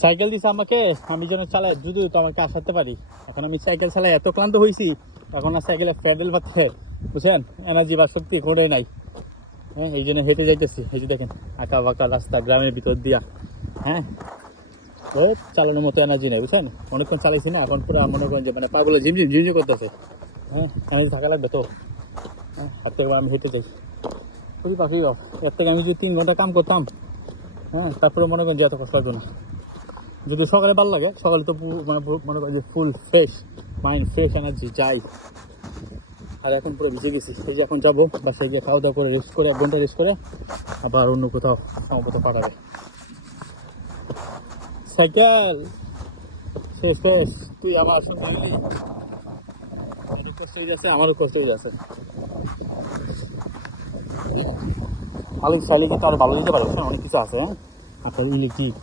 Cycle দিছে আমাকে, আমি যেন চালাই যদি তো আমাকে আসাতে পারি। এখন আমি সাইকেল চালাই এত ক্লান্ত হয়েছি, এখন আর সাইকেলে প্যাডেল পাচ্ছে, বুঝছেন, এনার্জি বা শক্তি করে নাই। হ্যাঁ, এই জন্য হেঁটে যাইতেছি। এই যে দেখেন আঁকা বাঁকা রাস্তা গ্রামের ভিতর দিয়া। হ্যাঁ, ওই চালানোর মতো এনার্জি নেই, বুঝছেন, অনেকক্ষণ চালাইছি না, এখন পুরো মনে করেন যে মানে পাগুলো ঝিমঝিম ঝিমঝিম করতেছে। হ্যাঁ, এনার্জি থাকা লাগবে তো। হ্যাঁ, আর তো একবার আমি হেঁটে যাই। খুবই পাখি, এর থেকে আমি যদি 3 ঘন্টা কাম করতাম, হ্যাঁ, তারপরে মনে করেন যে এত কষ্ট লাগতো না। যদি সকালে ভালো লাগে, সকালে তো মানে মনে করেন যে full fresh mind, fresh energy যাই। আর এখন পুরো ভিজে গেছি। এই যে এখন যাবো বাসায় গিয়ে খাওয়া দাওয়া করে রেস্ট করে 1 ঘন্টা রেস্ট করে আবার অন্য কোথাও সম্ভবত পাঠাবে। সাইকেল শেষ শেষ, তুই আমার সঙ্গে এলি, একটু কষ্ট হয়ে যাচ্ছে, আমারও কষ্ট হয়ে যাচ্ছে। ভালো চাইলে তো আরো ভালো দিতে পারে, অনেক কিছু আছে। হ্যাঁ, আচ্ছা, ইলেকট্রিক